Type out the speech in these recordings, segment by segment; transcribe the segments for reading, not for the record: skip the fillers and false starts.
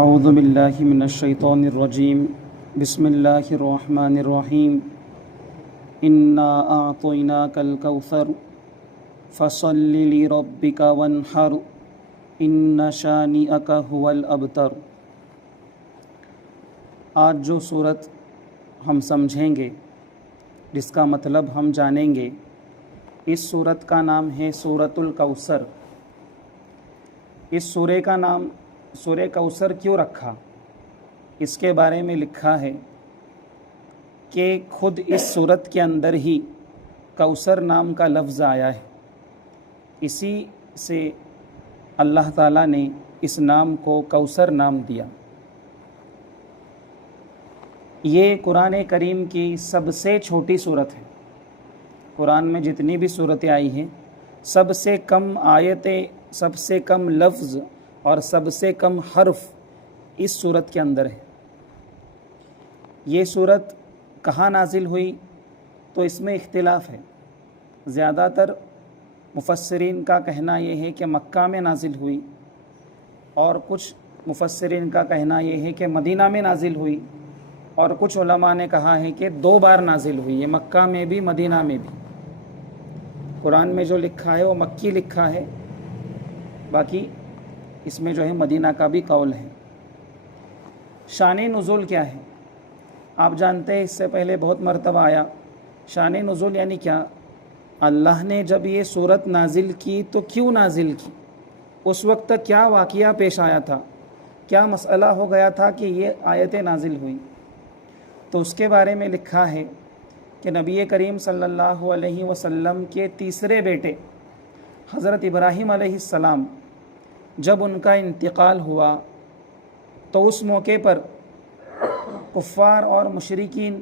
اعوذ باللہ من الشیطان الرجیم بسم اللہ الرحمن الرحیم انا اعطیناک الکوثر فصل لربک وانحر ان شانئک هو الابتر۔ آج جو صورت ہم سمجھیں گے، جس کا مطلب ہم جانیں گے، اس صورت کا نام ہے سورۃ الکوثر۔ اس سورہ کا نام سورہ کوثر کیوں رکھا؟ اس کے بارے میں لکھا ہے کہ خود اس سورت کے اندر ہی کوثر نام کا لفظ آیا ہے، اسی سے اللہ تعالیٰ نے اس نام کو کوثر نام دیا۔ یہ قرآن کریم کی سب سے چھوٹی صورت ہے۔ قرآن میں جتنی بھی صورتیں آئی ہیں، سب سے کم آیتیں، سب سے کم لفظ اور سب سے کم حرف اس صورت کے اندر ہے۔ یہ صورت کہاں نازل ہوئی تو اس میں اختلاف ہے۔ زیادہ تر مفسرین کا کہنا یہ ہے کہ مکہ میں نازل ہوئی، اور کچھ مفسرین کا کہنا یہ ہے کہ مدینہ میں نازل ہوئی، اور کچھ علماء نے کہا ہے کہ 2 بار نازل ہوئی، یہ مکہ میں بھی مدینہ میں بھی۔ قرآن میں جو لکھا ہے وہ مکی لکھا ہے، باقی اس میں جو ہے مدینہ کا بھی قول ہے۔ شان نزول کیا ہے؟ آپ جانتے ہیں، اس سے پہلے بہت مرتبہ آیا۔ شان نزول یعنی کیا؟ اللہ نے جب یہ صورت نازل کی تو کیوں نازل کی؟ اس وقت کیا واقعہ پیش آیا تھا؟ کیا مسئلہ ہو گیا تھا کہ یہ آیتیں نازل ہوئی؟ تو اس کے بارے میں لکھا ہے کہ نبی کریم صلی اللہ علیہ وسلم کے تیسرے بیٹے حضرت ابراہیم علیہ السلام، جب ان کا انتقال ہوا تو اس موقع پر کفار اور مشرکین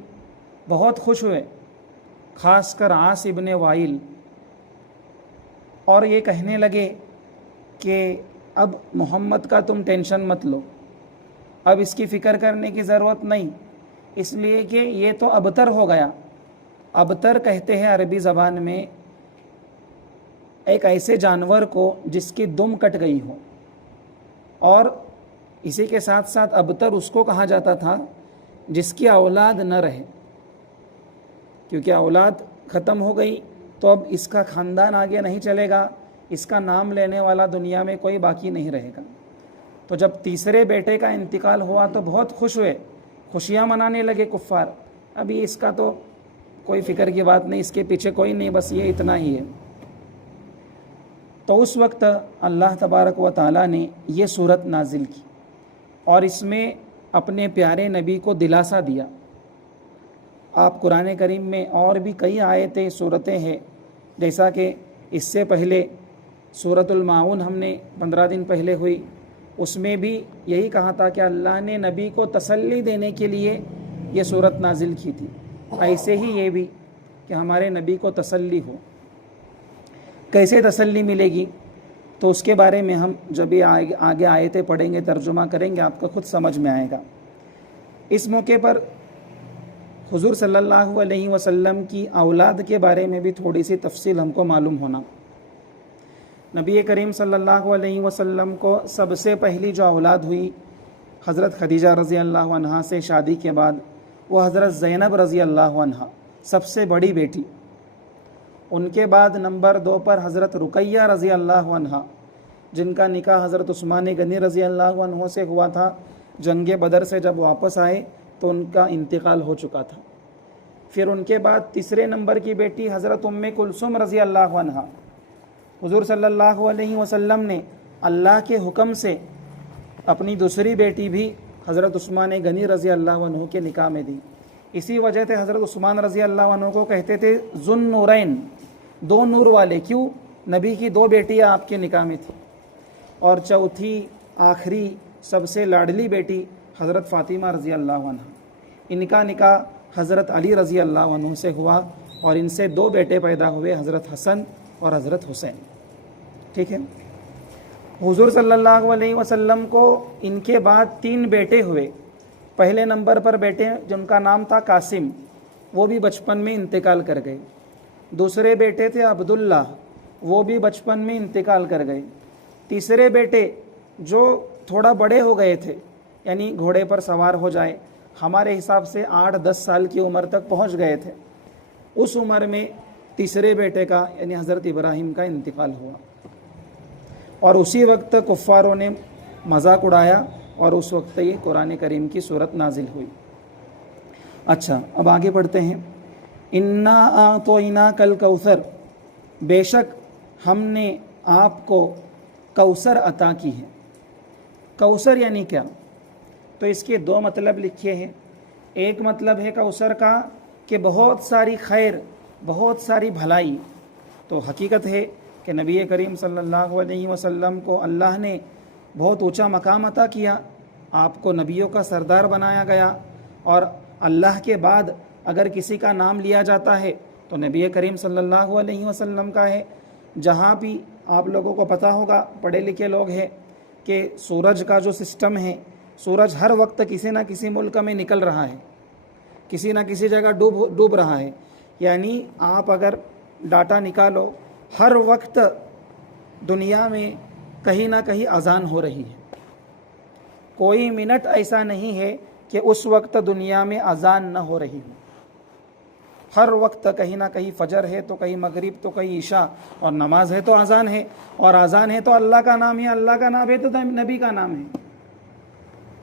بہت خوش ہوئے، خاص کر عاص ابن وائل، اور یہ کہنے لگے کہ اب محمد کا تم ٹینشن مت لو، اب اس کی فکر کرنے کی ضرورت نہیں، اس لیے کہ یہ تو ابتر ہو گیا۔ ابتر کہتے ہیں عربی زبان میں ایک ایسے جانور کو جس کی دم کٹ گئی ہو، اور اسی کے ساتھ ساتھ ابتر اس کو کہا جاتا تھا جس کی اولاد نہ رہے، کیونکہ اولاد ختم ہو گئی تو اب اس کا خاندان آگے نہیں چلے گا، اس کا نام لینے والا دنیا میں کوئی باقی نہیں رہے گا۔ تو جب تیسرے بیٹے کا انتقال ہوا تو بہت خوش ہوئے، خوشیاں منانے لگے کفار، ابھی اس کا تو کوئی فکر کی بات نہیں، اس کے پیچھے کوئی نہیں، بس یہ اتنا ہی ہے۔ تو اس وقت اللہ تبارک و تعالیٰ نے یہ صورت نازل کی، اور اس میں اپنے پیارے نبی کو دلاسا دیا۔ آپ قرآن کریم میں اور بھی کئی آیتیں، صورتیں ہیں، جیسا کہ اس سے پہلے سورۃ الماعون ہم نے 15 دن پہلے ہوئی، اس میں بھی یہی کہا تھا کہ اللہ نے نبی کو تسلی دینے کے لیے یہ صورت نازل کی تھی۔ ایسے ہی یہ بھی کہ ہمارے نبی کو تسلی ہو۔ کیسے تسلی ملے گی تو اس کے بارے میں ہم جب یہ آگے آیتیں پڑھیں گے، ترجمہ کریں گے، آپ کو خود سمجھ میں آئے گا۔ اس موقع پر حضور صلی اللہ علیہ وسلم کی اولاد کے بارے میں بھی تھوڑی سی تفصیل ہم کو معلوم ہونا۔ نبی کریم صلی اللہ علیہ وسلم کو سب سے پہلی جو اولاد ہوئی حضرت خدیجہ رضی اللہ عنہا سے شادی کے بعد، وہ حضرت زینب رضی اللہ عنہا، سب سے بڑی بیٹی۔ ان کے بعد نمبر 2 پر حضرت رقیہ رضی اللہ عنہا، جن کا نکاح حضرت عثمان غنی رضی اللہ عنہ سے ہوا تھا۔ جنگ بدر سے جب واپس آئے تو ان کا انتقال ہو چکا تھا۔ پھر ان کے بعد تیسرے نمبر کی بیٹی حضرت ام کلثوم رضی اللہ عنہا، حضور صلی اللہ علیہ وسلم نے اللہ کے حکم سے اپنی دوسری بیٹی بھی حضرت عثمان غنی رضی اللہ عنہ کے نکاح میں دی۔ اسی وجہ سے حضرت عثمان رضی اللہ عنہ کو کہتے تھے ذو النورین، 2 نور والے، کیوں؟ نبی کی 2 بیٹیاں آپ کے نکاح میں تھیں۔ اور چوتھی آخری سب سے لاڈلی بیٹی حضرت فاطمہ رضی اللہ عنہ، ان کا نکاح حضرت علی رضی اللہ عنہ سے ہوا، اور ان سے 2 بیٹے پیدا ہوئے، حضرت حسن اور حضرت حسین۔ ٹھیک ہے، حضور صلی اللہ علیہ وسلم کو ان کے بعد 3 بیٹے ہوئے۔ پہلے نمبر پر بیٹے جن کا نام تھا قاسم، وہ بھی بچپن میں انتقال کر گئے۔ دوسرے بیٹے تھے عبداللہ، وہ بھی بچپن میں انتقال کر گئے۔ تیسرے بیٹے جو تھوڑا بڑے ہو گئے تھے، یعنی گھوڑے پر سوار ہو جائے. ہمارے حساب سے 8-10 سال کی عمر تک پہنچ گئے تھے. اس عمر میں تیسرے بیٹے کا یعنی حضرت ابراہیم کا انتقال ہوا، اور اسی وقت کفاروں نے مذاق اڑایا، اور اس وقت یہ قرآن کریم کی صورت نازل ہوئی. اچھا، اب آگے پڑھتے ہیں. انا اعطیناک الکوثر، بے شک ہم نے آپ کو کوثر عطا کی ہے. کوثر یعنی کیا؟ تو اس کے 2 مطلب لکھے ہیں. ایک مطلب ہے کوثر کا کہ بہت ساری خیر، بہت ساری بھلائی. تو حقیقت ہے کہ نبی کریم صلی اللہ علیہ وسلم کو اللہ نے بہت اونچا مقام عطا کیا. آپ کو نبیوں کا سردار بنایا گیا، اور اللہ کے بعد اگر کسی کا نام لیا جاتا ہے تو نبی کریم صلی اللہ علیہ وسلم کا ہے. جہاں بھی آپ لوگوں کو پتہ ہوگا، پڑھے لکھے لوگ ہیں، کہ سورج کا جو سسٹم ہے، سورج ہر وقت کسی نہ کسی ملک میں نکل رہا ہے، کسی نہ کسی جگہ ڈوب رہا ہے. یعنی آپ اگر ڈاٹا نکالو، ہر وقت دنیا میں کہیں نہ کہیں اذان ہو رہی ہے. کوئی منٹ ایسا نہیں ہے کہ اس وقت دنیا میں اذان نہ ہو رہی ہو. ہر وقت کہیں نہ کہیں فجر ہے تو کہیں مغرب تو کہیں عشاء، اور نماز ہے تو اذان ہے، اور اذان ہے تو اللہ کا نام ہے، اللہ کا نام ہے تو نبی کا نام ہے.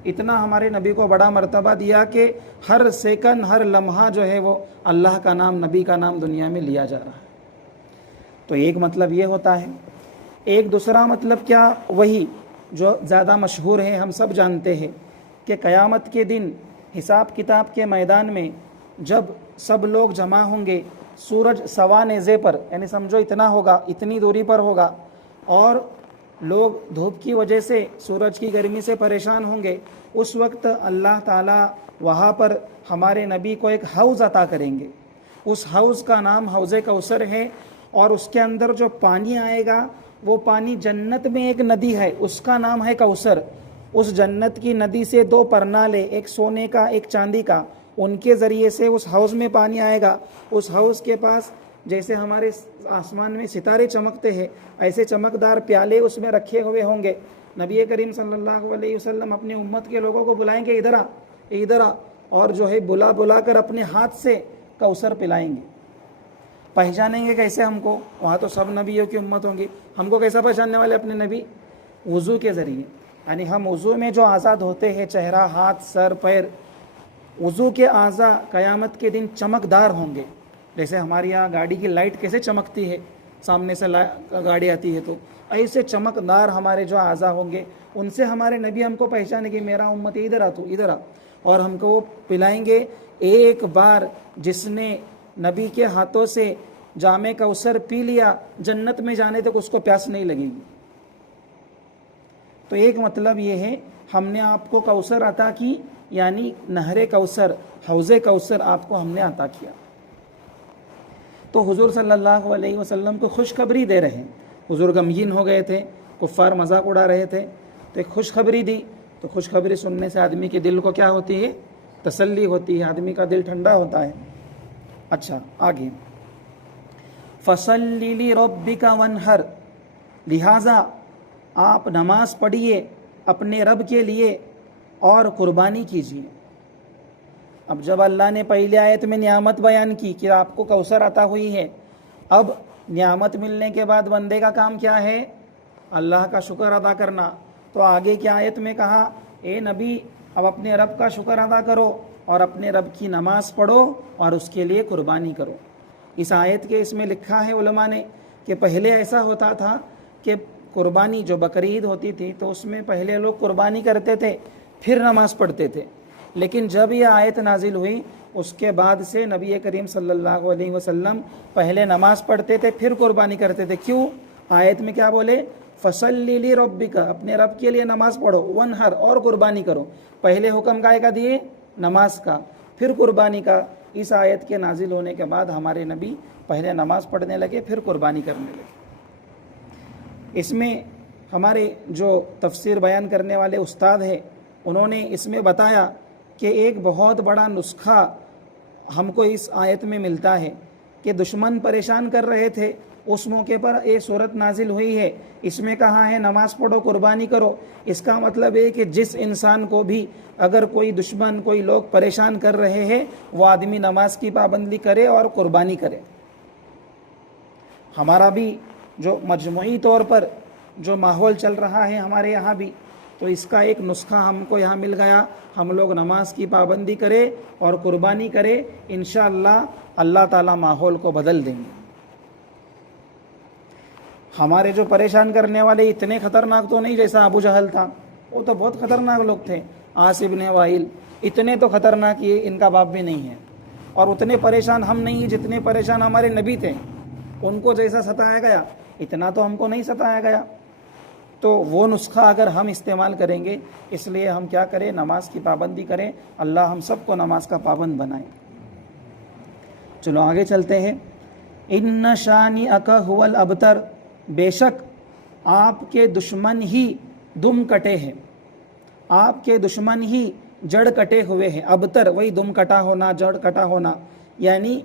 اتنا ہمارے نبی کو بڑا مرتبہ دیا کہ ہر سیکنڈ، ہر لمحہ جو ہے وہ اللہ کا نام، نبی کا نام دنیا میں لیا جا رہا ہے. تو ایک مطلب یہ ہوتا ہے. ایک دوسرا مطلب کیا؟ وہی جو زیادہ مشہور ہے، ہم سب جانتے ہیں کہ قیامت کے دن حساب کتاب کے میدان میں جب سب لوگ جمع ہوں گے، سورج سوا نیزے پر، یعنی سمجھو اتنا ہوگا، اتنی دوری پر ہوگا، اور لوگ دھوپ کی وجہ سے، سورج کی گرمی سے پریشان ہوں گے. اس وقت اللہ تعالیٰ وہاں پر ہمارے نبی کو ایک حوض عطا کریں گے. اس حوض کا نام حوض کوثر ہے، اور اس کے اندر جو پانی آئے گا وہ پانی جنت میں ایک ندی ہے، اس کا نام ہے کوثر. اس جنت کی ندی سے 2 پرنالے، ایک سونے کا ایک چاندی کا، ان کے ذریعے سے اس حوض میں پانی آئے گا. اس حوض کے پاس جیسے ہمارے آسمان میں ستارے چمکتے ہیں، ایسے چمکدار پیالے اس میں رکھے ہوئے ہوں گے. نبی کریم صلی اللہ علیہ وسلم اپنی امت کے لوگوں کو بلائیں گے، ادھر آ ادھر آ، اور جو ہے بلا کر اپنے ہاتھ سے کوثر پلائیں گے. پہچانیں گے کیسے ہم کو؟ وہاں تو سب نبیوں کی امت ہوں گی. ہم کو کیسا پہچاننے والے اپنے نبی؟ وضو کے ذریعے. یعنی ہم وضو میں جو آزاد ہوتے ہیں، چہرہ، ہاتھ، سر، پیر، وضو کے اعضاء قیامت کے دن چمکدار ہوں گے. جیسے ہمارے یہاں گاڑی کی لائٹ کیسے چمکتی ہے، سامنے سے گاڑی آتی ہے، تو ایسے چمکدار ہمارے جو اعضاء ہوں گے، ان سے ہمارے نبی ہم کو پہچانے گے، میرا امت ادھر آ، تو ادھر آ، اور ہم کو وہ پلائیں گے. ایک بار جس نے نبی کے ہاتھوں سے جام کوثر پی لیا، جنت میں جانے تک اس کو پیاس نہیں لگے گی. تو ایک مطلب یہ ہے، ہم نے آپ کو کوثر عطا کی، یعنی نہر کوثر، حوض کوثر آپ کو ہم نے عطا کیا. تو حضور صلی اللہ علیہ وسلم کو خوشخبری دے رہے ہیں. حضور غمگین ہو گئے تھے، کفار مذاق اڑا رہے تھے، تو ایک خوشخبری دی. تو خوشخبری سننے سے آدمی کے دل کو کیا ہوتی ہے؟ تسلی ہوتی ہے، آدمی کا دل ٹھنڈا ہوتا ہے. اچھا آگے، فَصَلِّ لِرَبِّكَ وَانْحَرْ، لہٰذا آپ نماز پڑھیے اپنے رب کے لیے اور قربانی کیجیے. اب جب اللہ نے پہلی آیت میں نعمت بیان کی کہ آپ کو کوثر عطا ہوئی ہے، اب نعمت ملنے کے بعد بندے کا کام کیا ہے؟ اللہ کا شکر ادا کرنا. تو آگے کی آیت میں کہا، اے نبی اب اپنے رب کا شکر ادا کرو اور اپنے رب کی نماز پڑھو اور اس کے لیے قربانی کرو. اس آیت کے اس میں لکھا ہے علماء نے کہ پہلے ایسا ہوتا تھا کہ قربانی جو بقرعید ہوتی تھی تو اس میں پہلے لوگ قربانی کرتے تھے، پھر نماز پڑھتے تھے. لیکن جب یہ آیت نازل ہوئی اس کے بعد سے نبی کریم صلی اللہ علیہ وسلم پہلے نماز پڑھتے تھے پھر قربانی کرتے تھے. کیوں؟ آیت میں کیا بولے؟ فَصَلِّ لِرَبِّكَ، اپنے رب کے لیے نماز پڑھو، وَانْحَرْ، اور قربانی کرو. پہلے حکم کا ایک دیے نماز کا، پھر قربانی کا. اس آیت کے نازل ہونے کے بعد ہمارے نبی پہلے نماز پڑھنے لگے پھر قربانی کرنے لگے. اس میں ہمارے جو تفسیر بیان کرنے والے استاد ہیں انہوں نے اس میں بتایا کہ ایک بہت بڑا نسخہ ہم کو اس آیت میں ملتا ہے کہ دشمن پریشان کر رہے تھے، اس موقع پر یہ صورت نازل ہوئی ہے۔ اس میں کہا ہے نماز پڑھو، قربانی کرو۔ اس کا مطلب ہے کہ جس انسان کو بھی اگر کوئی دشمن، کوئی لوگ پریشان کر رہے ہیں، وہ آدمی نماز کی پابندی کرے اور قربانی کرے۔ ہمارا بھی جو مجموعی طور پر جو ماحول چل رہا ہے ہمارے یہاں بھی، تو اس کا ایک نسخہ ہم کو یہاں مل گیا۔ ہم لوگ نماز کی پابندی کرے اور قربانی کرے، انشاءاللہ اللہ تعالیٰ ماحول کو بدل دیں گے۔ ہمارے جو پریشان کرنے والے اتنے خطرناک تو نہیں جیسا ابو جہل تھا، وہ تو بہت خطرناک لوگ تھے۔ عاص بن وائل اتنے تو خطرناک یہ ان کا باپ بھی نہیں ہے، اور اتنے پریشان ہم نہیں جتنے پریشان ہمارے نبی تھے۔ ان کو جیسا ستایا گیا اتنا تو ہم کو نہیں ستایا گیا۔ تو وہ نسخہ اگر ہم استعمال کریں گے، اس لیے ہم کیا کریں، نماز کی پابندی کریں۔ اللہ ہم سب کو نماز کا پابند بنائے۔ چلو آگے چلتے ہیں۔ ان شانئک ھو الابتر، بے شک آپ کے دشمن ہی دم کٹے ہیں، آپ کے دشمن ہی جڑ کٹے ہوئے ہیں۔ ابتر وہی دم کٹا ہونا، جڑ کٹا ہونا، یعنی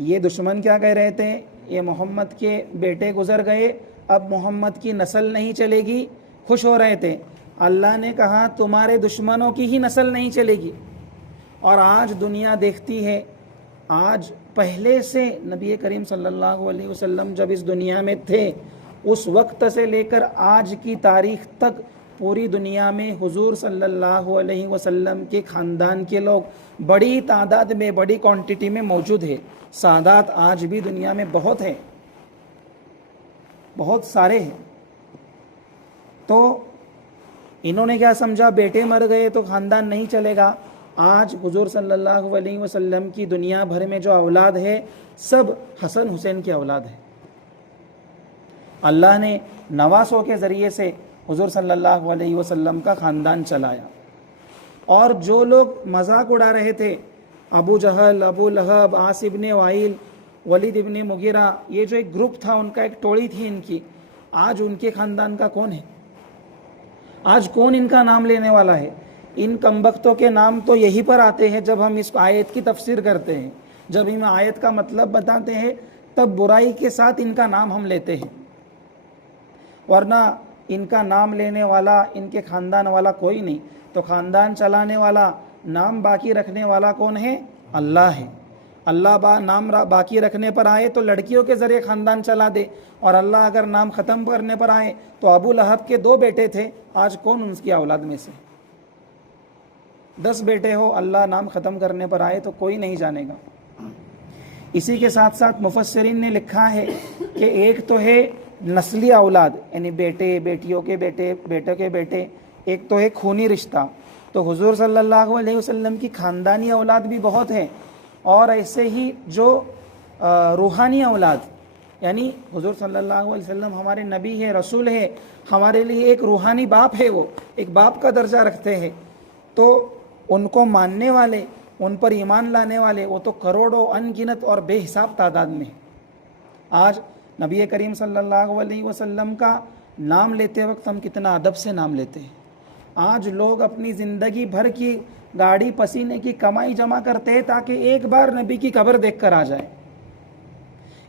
یہ دشمن کیا کہہ رہے تھے، یہ محمد کے بیٹے گزر گئے، اب محمد کی نسل نہیں چلے گی، خوش ہو رہے تھے۔ اللہ نے کہا تمہارے دشمنوں کی ہی نسل نہیں چلے گی۔ اور آج دنیا دیکھتی ہے، آج پہلے سے نبی کریم صلی اللہ علیہ وسلم جب اس دنیا میں تھے، اس وقت سے لے کر آج کی تاریخ تک پوری دنیا میں حضور صلی اللہ علیہ وسلم کے خاندان کے لوگ بڑی تعداد میں، بڑی کوانٹٹی میں موجود ہے۔ سادات آج بھی دنیا میں بہت ہیں، بہت سارے ہیں۔ تو انہوں نے کیا سمجھا، بیٹے مر گئے تو خاندان نہیں چلے گا۔ آج حضور صلی اللہ علیہ وسلم کی دنیا بھر میں جو اولاد ہے، سب حسن حسین کی اولاد ہے۔ اللہ نے نواسوں کے ذریعے سے حضور صلی اللہ علیہ وسلم کا خاندان چلایا۔ اور جو لوگ مذاق اڑا رہے تھے، ابو جہل، ابو لہب، عاص بن وائل، ولید ابن مغیرہ، یہ جو ایک گروپ تھا، ان کا ایک ٹولی تھی ان کی، آج ان کے خاندان کا کون ہے؟ آج کون ان کا نام لینے والا ہے؟ ان کمبختوں کے نام تو یہی پر آتے ہیں جب ہم اس آیت کی تفسیر کرتے ہیں، جب ہم آیت کا مطلب بتاتے ہیں، تب برائی کے ساتھ ان کا نام ہم لیتے ہیں، ورنہ ان کا نام لینے والا، ان کے خاندان والا کوئی نہیں۔ تو خاندان چلانے والا، نام باقی رکھنے والا کون ہے؟ اللہ ہے۔ اللہ نام باقی رکھنے پر آئے تو لڑکیوں کے ذریعے خاندان چلا دے، اور اللہ اگر نام ختم کرنے پر آئے تو ابو لہب کے 2 بیٹے تھے، آج کون ان کی اولاد میں سے 10 بیٹے ہو، اللہ نام ختم کرنے پر آئے تو کوئی نہیں جانے گا۔ اسی کے ساتھ ساتھ مفسرین نے لکھا ہے کہ ایک تو ہے نسلی اولاد، یعنی بیٹے، بیٹیوں کے بیٹے، بیٹوں کے بیٹے، ایک تو ہے خونی رشتہ۔ تو حضور صلی اللہ علیہ وسلم کی خاندانی اولاد بھی بہت ہیں، اور ایسے ہی جو روحانی اولاد، یعنی حضور صلی اللہ علیہ وسلم ہمارے نبی ہے، رسول ہے، ہمارے لیے ایک روحانی باپ ہے، وہ ایک باپ کا درجہ رکھتے ہیں۔ تو ان کو ماننے والے، ان پر ایمان لانے والے، وہ تو کروڑوں ان گنت اور بے حساب تعداد میں ہیں۔ آج نبی کریم صلی اللہ علیہ وسلم کا نام لیتے وقت ہم کتنا ادب سے نام لیتے ہیں۔ آج لوگ اپنی زندگی بھر کی گاڑی پسینے کی کمائی جمع کرتے ہیں تاکہ ایک بار نبی کی قبر دیکھ کر آ جائے،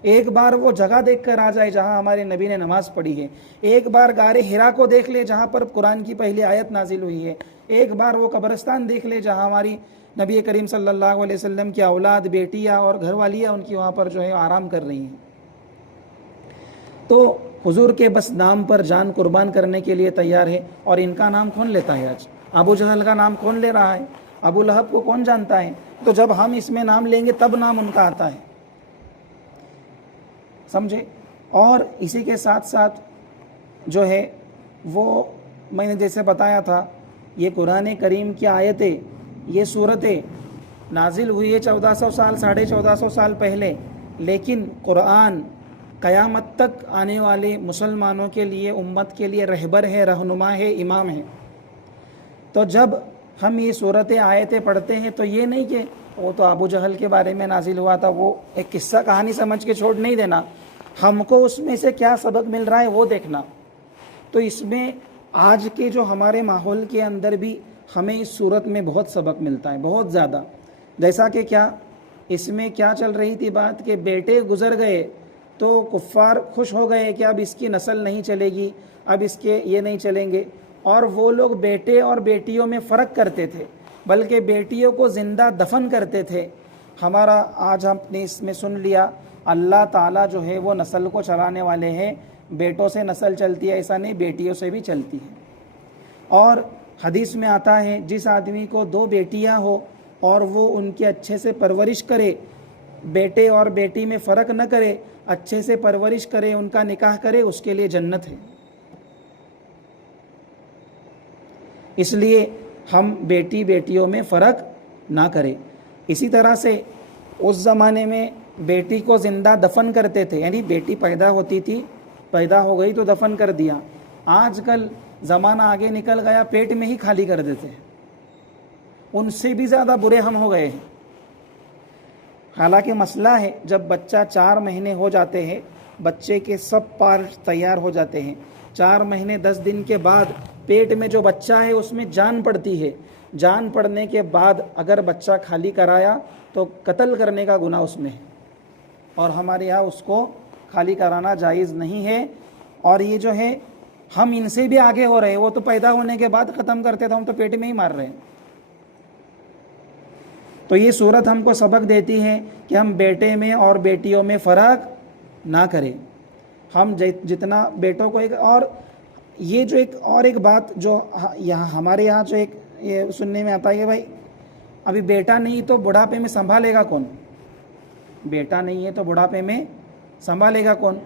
ایک بار وہ جگہ دیکھ کر آ جائے جہاں ہمارے نبی نے نماز پڑھی ہے، ایک بار غار حرا کو دیکھ لے جہاں پر قرآن کی پہلی آیت نازل ہوئی ہے، ایک بار وہ قبرستان دیکھ لے جہاں ہماری نبی کریم صلی اللہ علیہ وسلم کی اولاد، بیٹیاں اور گھر والیاں ان کی وہاں پر جو ہے آرام کر رہی ہیں۔ تو حضور کے بس نام پر جان قربان کرنے کے لیے تیار ہے، اور ان کا نام کون لیتا ہے آج؟ ابو جہل کا نام کون لے رہا ہے؟ ابو لہب کو کون جانتا ہے؟ تو جب ہم اس میں نام لیں گے تب نام ان کا آتا ہے، سمجھے؟ اور اسی کے ساتھ ساتھ جو ہے وہ میں نے جیسے بتایا تھا، یہ قرآن کریم کی آیتیں، یہ صورتیں نازل ہوئی ہے 1400 سال، 1450 سال پہلے، لیکن قرآن قیامت تک آنے والے مسلمانوں کے لیے، امت کے لیے رہبر ہے، رہنما ہے، امام ہے۔ تو جب ہم یہ صورتیں، آیتیں پڑھتے ہیں تو یہ نہیں کہ وہ تو ابو جہل کے بارے میں نازل ہوا تھا، وہ ایک قصہ کہانی سمجھ کے چھوڑ نہیں دینا، ہم کو اس میں سے کیا سبق مل رہا ہے وہ دیکھنا۔ تو اس میں آج کے جو ہمارے ماحول کے اندر بھی ہمیں اس صورت میں بہت سبق ملتا ہے، بہت زیادہ۔ جیسا کہ کیا اس میں کیا چل رہی تھی بات کہ بیٹے گزر گئے تو کفار خوش ہو گئے کہ اب اس کی نسل نہیں چلے گی، اب اس کے یہ نہیں چلیں گے، اور وہ لوگ بیٹے اور بیٹیوں میں فرق کرتے تھے، بلکہ بیٹیوں کو زندہ دفن کرتے تھے۔ ہمارا آج ہم نے اس میں سن لیا اللہ تعالیٰ جو ہے وہ نسل کو چلانے والے ہیں، بیٹوں سے نسل چلتی ہے ایسا نہیں، بیٹیوں سے بھی چلتی ہے۔ اور حدیث میں آتا ہے جس آدمی کو 2 بیٹیاں ہو اور وہ ان کی اچھے سے پرورش کرے، بیٹے اور بیٹی میں فرق نہ کرے، اچھے سے پرورش کرے، ان کا نکاح کرے، اس کے لیے جنت ہے۔ اس لیے ہم بیٹیوں میں فرق نہ کریں۔ اسی طرح سے اس زمانے میں بیٹی کو زندہ دفن کرتے تھے، یعنی بیٹی پیدا ہوتی تھی، پیدا ہو گئی تو دفن کر دیا۔ آج کل زمانہ آگے نکل گیا، پیٹ میں ہی خالی کر دیتے ہیں، ان سے بھی زیادہ برے ہم ہو گئے ہیں۔ حالانکہ مسئلہ ہے جب بچہ 4 مہینے ہو جاتے ہیں، بچے کے سب پارٹ تیار ہو جاتے ہیں، 4 مہینے 10 دن کے بعد پیٹ میں جو بچہ ہے اس میں جان پڑتی ہے، جان پڑنے کے بعد اگر بچہ خالی کرایا تو قتل کرنے کا گناہ اس میں ہے، اور ہمارے یہاں اس کو خالی کرانا جائز نہیں ہے۔ اور یہ جو ہے ہم ان سے بھی آگے ہو رہے ہیں، وہ تو پیدا ہونے کے بعد ختم کرتے تھے، ہم تو پیٹ میں ہی مار رہے ہیں۔ تو یہ صورت ہم کو سبق دیتی ہے کہ ہم بیٹے میں اور بیٹیوں میں فرق نہ کریں، ہم جتنا بیٹوں کو اور یہ جو ایک بات جو یہاں ہمارے یہاں جو یہ سننے میں آتا ہے کہ بھائی ابھی بیٹا نہیں تو بڑھاپے میں سنبھالے گا کون؟ بیٹا نہیں ہے تو بڑھاپے میں سنبھالے گا کون؟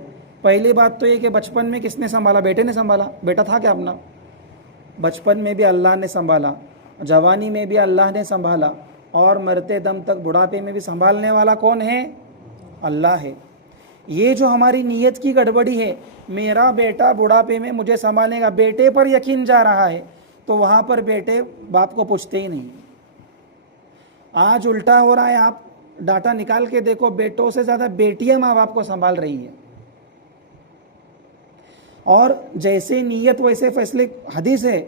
پہلی بات تو یہ کہ بچپن میں کس نے سنبھالا؟ بیٹے نے سنبھالا۔ بیٹا تھا کیا اپنا؟ بچپن میں بھی اللہ نے سنبھالا، جوانی میں بھی اللہ نے سنبھالا، اور مرتے دم تک بڑھاپے میں بھی سنبھالنے والا کون ہے؟ اللہ ہے۔ یہ جو ہماری نیت کی گڑبڑی ہے، میرا بیٹا بڑھاپے میں مجھے سنبھالے گا، بیٹے پر یقین جا رہا ہے تو وہاں پر بیٹے باپ کو پوچھتے ہی نہیں۔ آج الٹا ہو رہا ہے، آپ ڈاٹا نکال کے دیکھو، بیٹوں سے زیادہ بیٹیاں ماں باپ کو سنبھال رہی ہیں۔ اور جیسے نیت ویسے فیصلے، حدیث ہے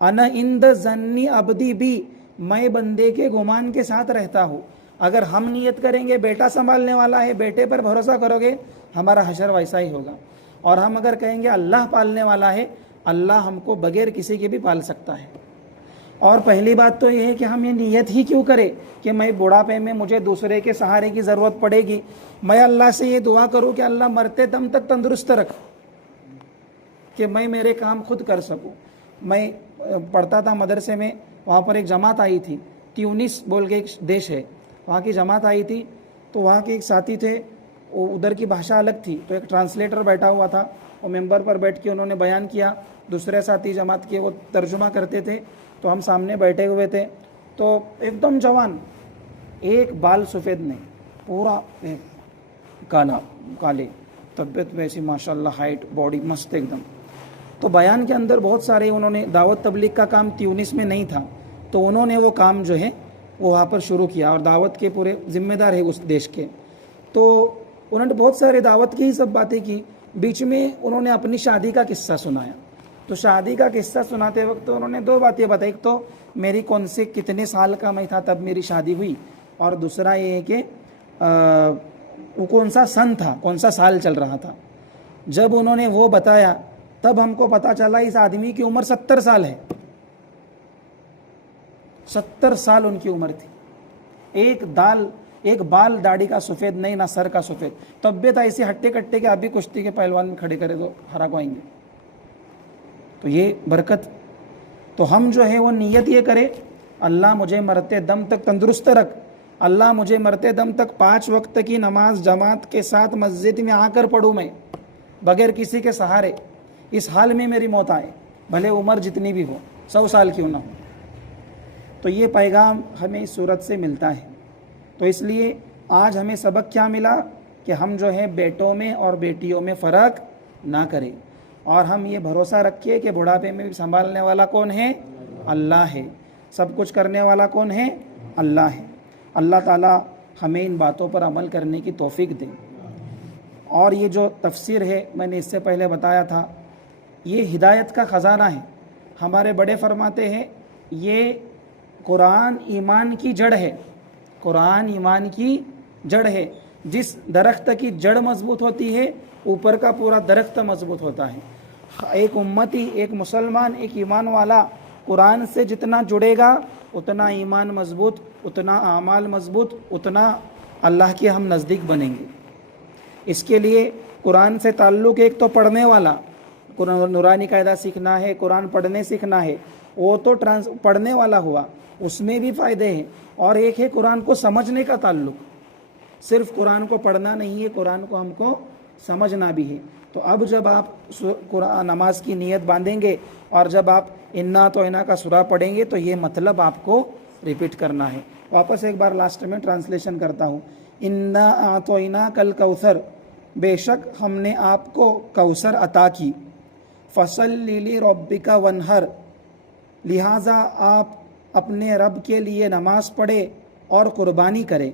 انا عند ظنی عبدی بھی، میں بندے کے گمان کے ساتھ رہتا ہوں۔ اگر ہم نیت کریں گے بیٹا سنبھالنے والا ہے، بیٹے پر بھروسہ کرو گے، ہمارا حشر ویسا ہی ہوگا۔ اور ہم اگر کہیں گے اللہ پالنے والا ہے، اللہ ہم کو بغیر کسی کے بھی پال سکتا ہے۔ اور پہلی بات تو یہ ہے کہ ہم یہ نیت ہی کیوں کریں کہ میں بڑھاپے میں مجھے دوسرے کے سہارے کی ضرورت پڑے گی؟ میں اللہ سے یہ دعا کروں کہ اللہ مرتے دم تک تندرست رکھ، کہ میں میرے کام خود کر سکوں۔ میں پڑھتا تھا مدرسے میں، وہاں پر ایک جماعت آئی تھی، تیونس بول کے ایک دیش ہے، وہاں کی جماعت آئی تھی، تو وہاں کے ایک ساتھی تھے، وہ ادھر کی بھاشا الگ تھی، تو ایک ٹرانسلیٹر بیٹھا ہوا تھا، وہ ممبر پر بیٹھ کے انہوں نے بیان کیا، دوسرے ساتھی جماعت کے وہ ترجمہ کرتے تھے، تو ہم سامنے بیٹھے ہوئے تھے، تو ایک دم جوان، ایک بال سفید نہیں، پورا کالا، کالے، طبیعت ویسی ماشاءاللہ، ہائٹ، باڈی مست ایک دم۔ تو بیان کے اندر بہت سارے انہوں نے دعوت تبلیغ کا کام تیونس میں نہیں تھا، تو انہوں نے وہ کام جو ہے وہ وہاں پر شروع کیا، اور دعوت کے پورے ذمہ دار ہے اس دیش کے۔ تو انہوں نے بہت سارے دعوت کی ہی سب باتیں کی، بیچ میں انہوں نے اپنی شادی کا قصہ سنایا۔ تو شادی کا قصہ سناتے وقت انہوں نے 2 باتیں بتائی، ایک تو میری کتنے سال کا میں تھا تب میری شادی ہوئی، اور دوسرا یہ ہے کہ وہ کون سا سن تھا، کون سا سال چل رہا تھا۔ جب انہوں نے وہ بتایا تب ہم کو پتہ چلا اس آدمی کی عمر 70 سال ہے، 70 سال ان کی عمر تھی، ایک بال داڑھی کا سفید نہیں، نہ سر کا سفید، طبیعت ایسی ہٹے کٹے کہ ابھی کشتی کے پہلوان میں کھڑے کرے تو ہرا کو آئیں گے۔ تو یہ برکت، تو ہم جو ہے وہ نیت یہ کرے اللہ مجھے مرتے دم تک تندرست رکھ، اللہ مجھے مرتے دم تک 5 وقت کی نماز جماعت کے ساتھ مسجد میں آ کر پڑھوں، میں بغیر کسی کے سہارے، اس حال میں میری موت آئے، بھلے عمر جتنی بھی ہو، 100 سال کیوں نہ ہو۔ تو یہ پیغام ہمیں اس صورت سے ملتا ہے۔ تو اس لیے آج ہمیں سبق کیا ملا کہ ہم جو ہے بیٹوں میں اور بیٹیوں میں فرق نہ کریں، اور ہم یہ بھروسہ رکھیں کہ بڑھاپے میں بھی سنبھالنے والا کون ہے؟ اللہ ہے، سب کچھ کرنے والا کون ہے؟ اللہ ہے۔ اللہ تعالیٰ ہمیں ان باتوں پر عمل کرنے کی توفیق دے۔ اور یہ جو تفسیر ہے میں نے اس سے پہلے بتایا تھا، یہ ہدایت کا خزانہ ہے۔ ہمارے بڑے فرماتے ہیں یہ قرآن ایمان کی جڑ ہے، قرآن ایمان کی جڑ ہے. جس درخت کی جڑ مضبوط ہوتی ہے اوپر کا پورا درخت مضبوط ہوتا ہے. ایک امتی، ایک مسلمان، ایک ایمان والا قرآن سے جتنا جڑے گا اتنا ایمان مضبوط، اتنا اعمال مضبوط، اتنا اللہ کے ہم نزدیک بنیں گے. اس کے لیے قرآن سے تعلق ایک تو پڑھنے والا، قرآن نورانی قاعدہ سیکھنا ہے، قرآن پڑھنے سیکھنا ہے، وہ تو پڑھنے والا ہوا، اس میں بھی فائدے ہیں. اور ایک ہے قرآن کو سمجھنے کا تعلق. صرف قرآن کو پڑھنا نہیں ہے، قرآن کو ہم کو سمجھنا بھی ہے. تو اب جب آپ قرآن نماز کی نیت باندھیں گے اور جب آپ انا تو انا کا سورہ پڑھیں گے تو یہ مطلب آپ کو ریپیٹ کرنا ہے. واپس ایک بار لاسٹ میں ٹرانسلیشن کرتا ہوں. انا اعطینا کل کوثر، بے شک ہم نے آپ کو کوثر عطا کی. فصلی لربک وانحر، لہٰذا آپ اپنے رب کے لیے نماز پڑھے اور قربانی کرے.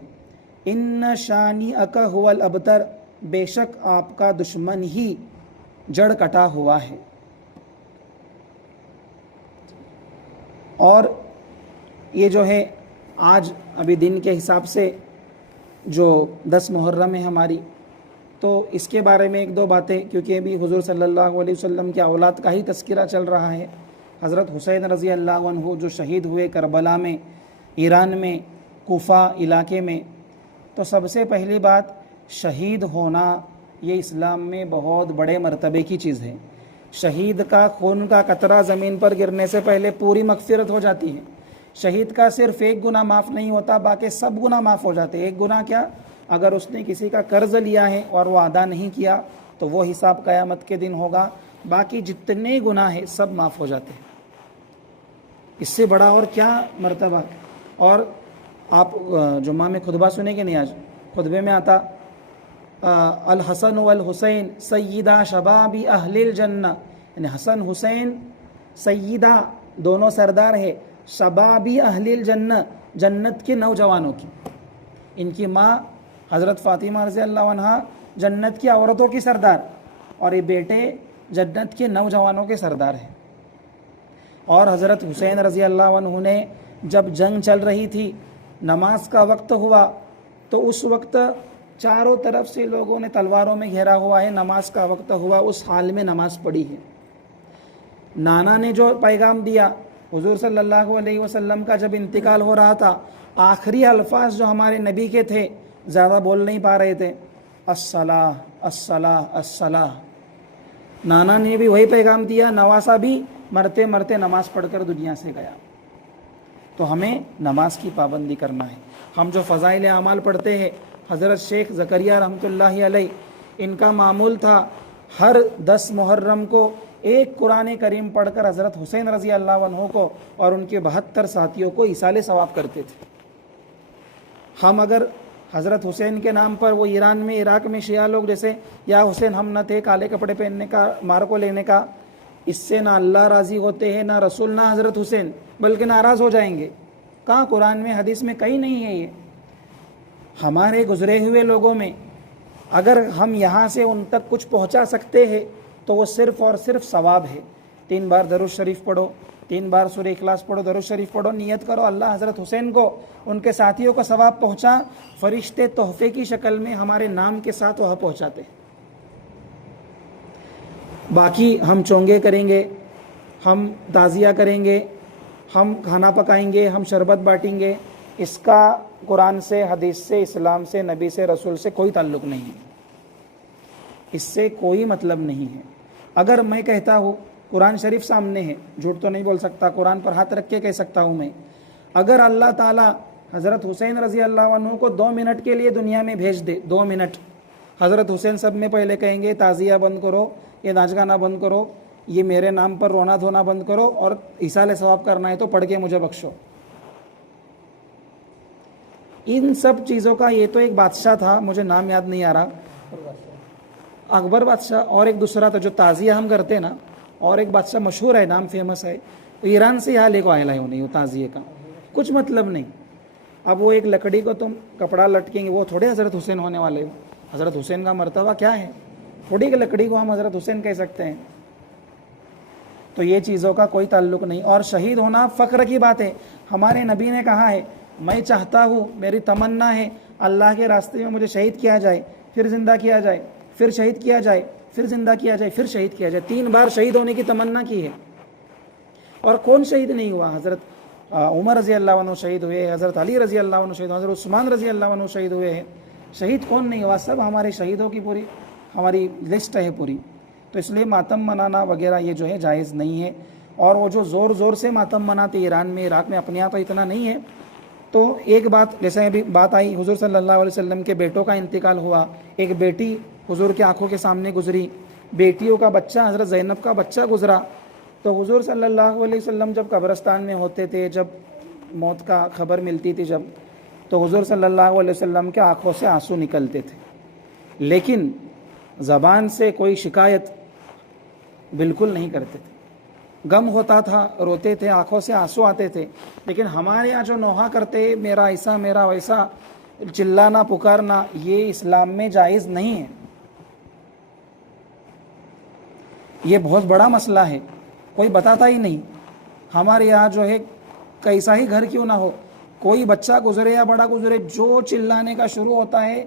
ان شانئک هو الابتر، بے شک آپ کا دشمن ہی جڑ کٹا ہوا ہے. اور یہ جو ہے آج ابھی دن کے حساب سے جو 10 محرم ہے ہماری، تو اس کے بارے میں ایک دو باتیں، کیونکہ ابھی حضور صلی اللہ علیہ وسلم کے اولاد کا ہی تذکرہ چل رہا ہے. حضرت حسین رضی اللہ عنہ جو شہید ہوئے کربلا میں، ایران میں، کوفہ علاقے میں. تو سب سے پہلی بات، شہید ہونا یہ اسلام میں بہت بڑے مرتبے کی چیز ہے. شہید کا خون کا قطرہ زمین پر گرنے سے پہلے پوری مغفرت ہو جاتی ہے. شہید کا صرف ایک گناہ معاف نہیں ہوتا، باقی سب گناہ معاف ہو جاتے. ایک گناہ کیا؟ اگر اس نے کسی کا قرض لیا ہے اور وہ ادا نہیں کیا تو وہ حساب قیامت کے دن ہوگا. باقی جتنے گناہ ہیں سب معاف ہو جاتے ہیں. اس سے بڑا اور کیا مرتبہ. اور آپ جمعہ میں خطبہ سنیں گے نہیں؟ آج خطبے میں آتا الحسن والحسین سیدہ شباب اہل الجنہ، یعنی حسن حسین سیدہ دونوں سردار ہے، شبابی اہل الجنہ جنت کے نوجوانوں کی. ان کی ماں حضرت فاطمہ رضی اللہ عنہا جنت کی عورتوں کی سردار، اور یہ بیٹے جنت کے نوجوانوں کے سردار ہیں. اور حضرت حسین رضی اللہ عنہ نے جب جنگ چل رہی تھی، نماز کا وقت ہوا تو اس وقت چاروں طرف سے لوگوں نے تلواروں میں گھیرا ہوا ہے، نماز کا وقت ہوا، اس حال میں نماز پڑھی ہے. نانا نے جو پیغام دیا حضور صلی اللہ علیہ وسلم کا جب انتقال ہو رہا تھا، آخری الفاظ جو ہمارے نبی کے تھے، زیادہ بول نہیں پا رہے تھے، الصلاۃ الصلاۃ الصلاۃ. نانا نے بھی وہی پیغام دیا، نواسا بھی مرتے مرتے نماز پڑھ کر دنیا سے گیا. تو ہمیں نماز کی پابندی کرنا ہے. ہم جو فضائل اعمال پڑھتے ہیں، حضرت شیخ زکریہ رحمۃ اللہ علیہ، ان کا معمول تھا ہر 10 محرم کو ایک قرآن کریم پڑھ کر حضرت حسین رضی اللہ عنہ کو اور ان کے 72 ساتھیوں کو ایصال ثواب کرتے تھے. ہم اگر حضرت حسین کے نام پر، وہ ایران میں عراق میں شیعہ لوگ جیسے یا حسین ہم نہ تھے، کالے کپڑے پہننے کا، مار کو لینے کا، اس سے نہ اللہ راضی ہوتے ہیں، نہ رسول، نہ حضرت حسین، بلکہ ناراض ہو جائیں گے. کہاں قرآن میں حدیث میں کہیں نہیں ہے. یہ ہمارے گزرے ہوئے لوگوں میں اگر ہم یہاں سے ان تک کچھ پہنچا سکتے ہیں تو وہ صرف اور صرف ثواب ہے. 3 بار درود شریف پڑھو، 3 بار سورہ اخلاص پڑھو، درود شریف پڑھو، نیت کرو اللہ حضرت حسین کو، ان کے ساتھیوں کو ثواب پہنچا. فرشتے تحفے کی شکل میں ہمارے نام کے ساتھ وہاں پہنچاتے. باقی ہم چونگے کریں گے، ہم تعزیہ کریں گے، ہم کھانا پکائیں گے، ہم شربت بانٹیں گے، اس کا قرآن سے، حدیث سے، اسلام سے، نبی سے، رسول سے کوئی تعلق نہیں ہے. اس سے کوئی مطلب نہیں ہے. اگر میں کہتا ہوں، قرآن شریف سامنے ہے، جھوٹ تو نہیں بول سکتا، قرآن پر ہاتھ رکھ کے کہہ سکتا ہوں میں، اگر اللہ تعالیٰ حضرت حسین رضی اللہ عنہ کو 2 منٹ کے لیے دنیا میں بھیج دے، 2 منٹ، حضرت حسین سب میں پہلے کہیں گے تعزیہ بند کرو، یہ ناچ گانا بند کرو، یہ میرے نام پر رونا دھونا بند کرو، اور ایصال ثواب کرنا ہے تو پڑھ کے مجھے بخشو. ان سب چیزوں کا یہ تو ایک بادشاہ تھا، مجھے نام یاد نہیں آ رہا، اکبر بادشاہ، اور ایک دوسرا تھا جو تعزیہ ہم کرتے ہیں نا، اور ایک بادشاہ مشہور ہے، نام فیمس ہے، ایران سے یہاں لے کو آئے ہو نہیں، وہ تعزیے کا کچھ مطلب نہیں. اب وہ ایک لکڑی کو تم کپڑا لٹکیں گے، وہ تھوڑے حضرت حسین ہونے والے ہو. حضرت حسین کا مرتبہ کیا ہے؟ تھوڑی کہ لکڑی کو ہم حضرت حسین کہہ سکتے ہیں. تو یہ چیزوں کا کوئی تعلق نہیں. اور شہید ہونا فخر کی بات ہے. ہمارے نبی نے کہا ہے میں چاہتا ہوں، میری تمنا ہے اللہ کے راستے میں مجھے شہید کیا جائے، پھر زندہ کیا جائے، پھر شہید کیا جائے، پھر زندہ کیا جائے، پھر شہید کیا جائے۔ 3 بار شہید ہونے کی تمنا کی ہے، اور کون شہید نہیں ہوا؟ حضرت عمر رضی اللہ عنہ شہید ہوئے، حضرت علی رضی اللہ عنہ شہید ہوئے، حضرت عثمان رضی اللہ عنہ شہید ہوئے ہیں۔ شہید کون نہیں ہوا؟ سب ہمارے شہیدوں کی پوری ہماری لسٹ ہے پوری۔ تو اس لیے ماتم منانا وغیرہ یہ جو ہے جائز نہیں ہے۔ اور وہ جو زور زور سے ماتم مناتے ایران میں، عراق میں، اپنے یہاں تو اتنا نہیں ہے۔ تو ایک بات، جیسے ابھی بات آئی، حضور صلی اللہ علیہ وسلم کے بیٹوں کا انتقال ہوا، ایک بیٹی حضور کی آنکھوں کے سامنے گزری، بیٹیوں کا بچہ، حضرت زینب کا بچہ گزرا۔ تو حضور صلی اللہ علیہ وسلم جب قبرستان میں ہوتے تھے، جب موت کا خبر ملتی تھی جب، تو حضور صلی اللہ علیہ وسلم کے آنکھوں سے آنسو نکلتے تھے، لیکن زبان سے کوئی شکایت بالکل نہیں کرتے تھے۔ غم ہوتا تھا، روتے تھے، آنکھوں سے آنسو آتے تھے، لیکن ہمارے یہاں جو نوحہ کرتے، میرا ایسا میرا ویسا، چلانا پکارنا، یہ اسلام میں جائز نہیں ہے۔ یہ بہت بڑا مسئلہ ہے، کوئی بتاتا ہی نہیں۔ ہمارے یہاں جو ہے، کیسا ہی گھر کیوں نہ ہو، کوئی بچہ گزرے یا بڑا گزرے، جو چلانے کا شروع ہوتا ہے،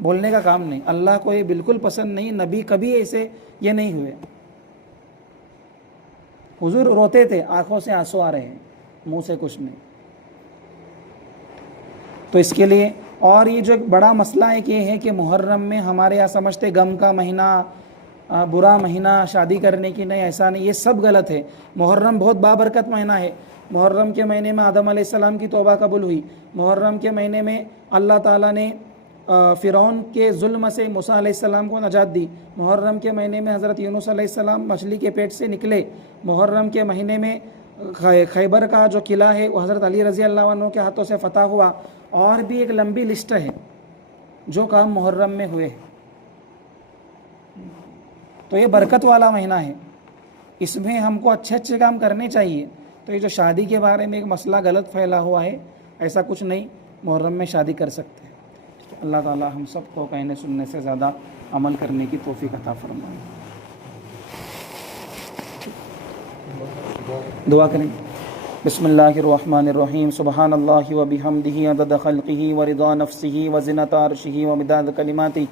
بولنے کا کام نہیں۔ اللہ کو یہ بالکل پسند نہیں، نبی کبھی ایسے یہ نہیں ہوئے۔ حضور روتے تھے، آنکھوں سے آنسو آ رہے ہیں، منہ سے کچھ نہیں۔ تو اس کے لیے، اور یہ جو ایک بڑا مسئلہ ایک یہ ہے کہ محرم میں ہمارے یہاں سمجھتے غم کا مہینہ، برا مہینہ، شادی کرنے کی، نہیں، ایسا نہیں، یہ سب غلط ہے۔ محرم بہت بابرکت مہینہ ہے۔ محرم کے مہینے میں آدم علیہ السلام کی توبہ قبول ہوئی۔ محرم کے مہینے میں اللہ تعالیٰ نے فرعون کے ظلم سے موسیٰ علیہ السلام کو نجات دی۔ محرم کے مہینے میں حضرت یونس علیہ السلام مچھلی کے پیٹ سے نکلے۔ محرم کے مہینے میں خیبر کا جو قلعہ ہے وہ حضرت علی رضی اللہ عنہ کے ہاتھوں سے فتح ہوا۔ اور بھی ایک لمبی لسٹ ہے جو کام محرم میں ہوئے۔ تو یہ برکت والا مہینہ ہے، اس میں ہم کو اچھے اچھے کام کرنے چاہیے۔ تو یہ جو شادی کے بارے میں ایک مسئلہ غلط پھیلا ہوا ہے، ایسا کچھ نہیں، محرم میں شادی کر سکتے ہیں۔ اللہ تعالی ہم سب کو کہنے سننے سے زیادہ عمل کرنے کی توفیق عطا فرمائے۔ دعا کریں۔ بسم اللہ الرحمن الرحیم۔ سبحان اللہ وبحمدہ عدد خلقہ ورضا نفسہ وزنۃ عرشہ ومداد کلماتہ۔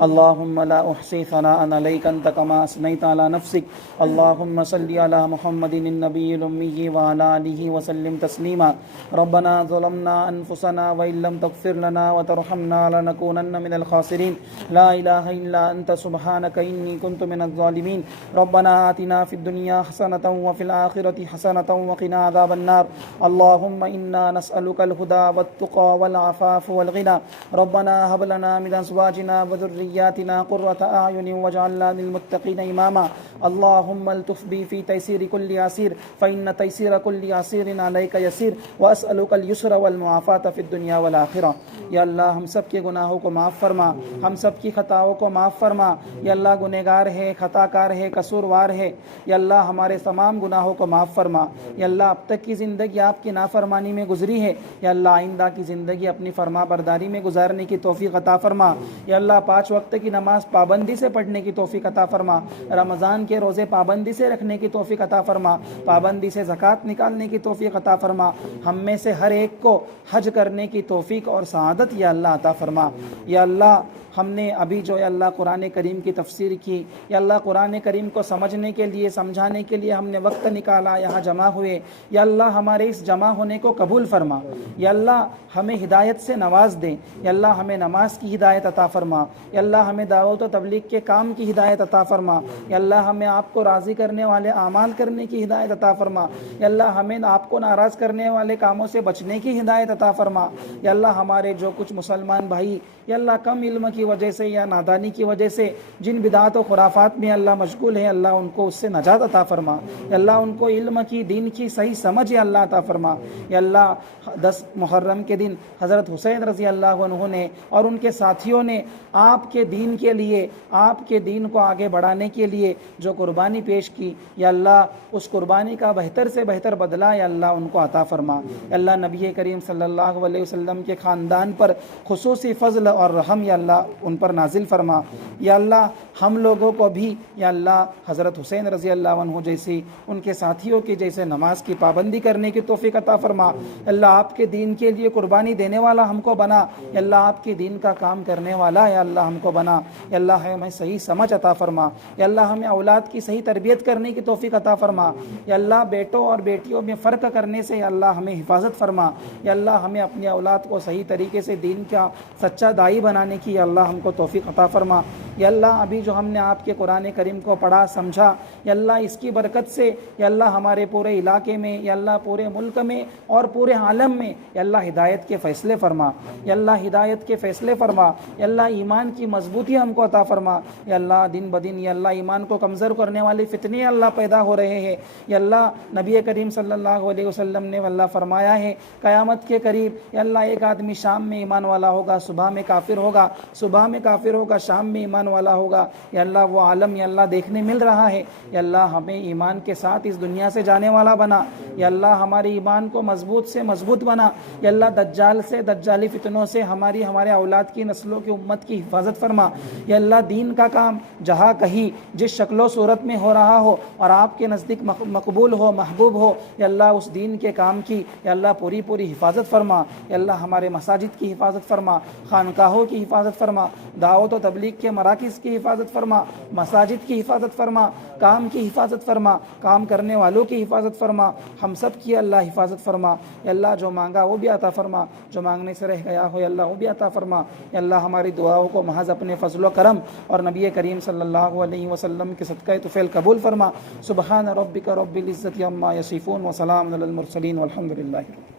اللہم لا احصی ثناء علیک انت کما اثنیت علی نفسک۔ اللہم صلی علی محمد النبی الامی وعلی آلہ وسلم تسلیما۔ ربنا ظلمنا انفسنا وان لم تغفر لنا وترحمنا لنکونن من الخاسرین۔ لا الہ الا انت سبحانک انی کنت من الظالمین۔ ربنا آتنا فی الدنیا حسنۃ وفی الآخرۃ حسنۃ وقنا عذاب النار۔ اللهم إنا نسألك الهدى والتقى والعفاف والغنى۔ ربنا هب لنا من أزواجنا وذرياتنا قرة أعين واجعلنا للمتقين إماما۔ اللهم الطف بي في تيسير كل عسير فإن تيسير كل عسير عليك يسير وأسألك اليسر والمعافاة في الدنيا والآخرة۔ یا اللہ ہم سب کے گناہوں کو معاف فرما، ہم سب کی خطاؤں کو معاف فرما۔ یا اللہ گنہگار ہے، خطا کار ہے، قصوروار ہے، یا اللہ ہمارے تمام گناہوں کو معاف فرما۔ یا اللہ اب تک کی زندگی آپ کی نافرمانی میں گزری ہے، یا اللہ آئندہ کی زندگی اپنی فرما برداری میں گزارنے کی توفیق عطا فرما۔ یا اللہ 5 وقت کی نماز پابندی سے پڑھنے کی توفیق عطا فرما، رمضان کے روزے پابندی سے رکھنے کی توفیق عطا فرما، پابندی سے زکوٰۃ نکالنے کی توفیق عطا فرما۔ ہم میں سے ہر ایک کو حج کرنے کی توفیق اور سعادت یا اللہ عطا فرما۔ یا اللہ ہم نے ابھی جو یا اللہ قرآن کریم کی تفسیر کی، یا اللہ قرآن کریم کو سمجھنے کے لیے، سمجھانے کے لیے ہم نے وقت نکالا، یہاں جمع ہوئے، یا اللہ ہمارے اس جمع ہونے کو قبول فرما۔ یا اللہ ہمیں ہدایت سے نواز دے، یا اللہ ہمیں نماز کی ہدایت عطا فرما، یا اللہ ہمیں دعوت و تبلیغ کے کام کی ہدایت عطا فرما، یا اللہ ہمیں آپ کو راضی کرنے والے اعمال کرنے کی ہدایت عطا فرما، یا اللہ ہمیں آپ کو ناراض کرنے والے کاموں سے بچنے کی ہدایت عطا فرما۔ یا اللہ ہمارے جو کچھ مسلمان بھائی یا اللہ کم علم کی وجہ سے یا نادانی کی وجہ سے جن بدعات و خرافات میں اللہ مشغول ہے، اللہ ان کو اس سے نجات عطا فرما۔ یا اللہ ان کو علم کی، دین کی صحیح سمجھ یا اللہ عطا فرما۔ یا اللہ 10 محرم کے دن حضرت حسین رضی اللہ عنہ نے اور ان کے ساتھیوں نے آپ کے دین کے لیے، آپ کے دین کو آگے بڑھانے کے لیے جو قربانی پیش کی، یا اللہ اس قربانی کا بہتر سے بہتر بدلہ یا اللہ ان کو عطا فرما۔ یا اللہ نبی کریم صلی اللہ علیہ وسلم کے خاندان پر خصوصی فضل اور رحم یا اللہ ان پر نازل فرما۔ یا اللہ ہم لوگوں کو بھی یا اللہ حضرت حسین رضی اللہ عنہ جیسی ان کے ساتھیوں کی جیسے نماز کی پابندی کرنے کی توفیق عطا فرما. یا اللہ آپ کے دین کے لیے قربانی دینے والا ہم کو بنا. یا اللہ آپ کے دین کا کام کرنے والا یا اللہ ہم کو بنا. یا اللہ ہمیں صحیح سمجھ عطا فرما. یا اللہ ہمیں اولاد کی صحیح تربیت کرنے کی توفیق عطا فرما. یا اللہ بیٹوں اور بیٹیوں میں فرق کرنے سے یا اللہ ہمیں حفاظت فرما. یا اللہ ہمیں اپنی اولاد کو صحیح طریقے سے دین کا سچا داعی بنانے کی یا اللہ ہم کو توفیق عطا فرما. یا اللہ ابھی جو ہم نے آپ کے قرآن کریم کو پڑھا سمجھا یا اللہ اس کی برکت سے یا اللہ ہمارے پورے علاقے میں یا اللہ پورے ملک میں اور پورے عالم میں یا اللہ ہدایت کے فیصلے فرما. یا اللہ ہدایت کے فیصلے فرما. یا اللہ ایمان کی مضبوطی ہم کو عطا فرما. یا اللہ دن بدن یا اللہ ایمان کو کمزور کرنے والے فتنے یا اللہ پیدا ہو رہے ہیں. یا اللہ نبی کریم صلی اللہ علیہ وسلم نے اللہ فرمایا ہے قیامت کے قریب یا اللہ ایک آدمی شام میں ایمان والا ہوگا، صبح میں کافر ہوگا، صبح میں کافر ہوگا، شام میں ایمان والا ہوگا. یا اللہ وہ عالم یا اللہ دیکھنے مل رہا ہے. یا اللہ ہمیں ایمان کے ساتھ اس دنیا سے جانے والا بنا. یا اللہ ہمارے ایمان کو مضبوط سے مضبوط بنا. یا اللہ دجال سے دجالی فتنوں سے ہمارے اولاد کی نسلوں کی امت کی حفاظت فرما. یا اللہ دین کا کام جہاں کہیں جس شکل و صورت میں ہو رہا ہو اور آپ کے نزدیک مقبول ہو، محبوب ہو، یا اللہ اس دین کے کام کی یا اللہ پوری حفاظت فرما. یا اللہ ہمارے مساجد کی حفاظت فرما، خانقاہوں کی حفاظت فرما، دعوت و تبلیغ کے مراکز کی حفاظت فرما، مساجد کی حفاظت فرما، کام کی حفاظت فرما، کام کرنے والوں کی حفاظت فرما، ہم سب کی اللہ حفاظت فرما. یا اللہ جو مانگا وہ بھی عطا فرما، جو مانگنے سے رہ گیا ہو یا اللہ وہ بھی عطا فرما. یا اللہ ہماری دعاؤں کو محض اپنے فضل و کرم اور نبی کریم صلی اللہ علیہ وسلم کے صدقہ طفیل قبول فرما. سبحان ربک رب العزت عما یصفون وسلام علی المرسلین والحمد للہ.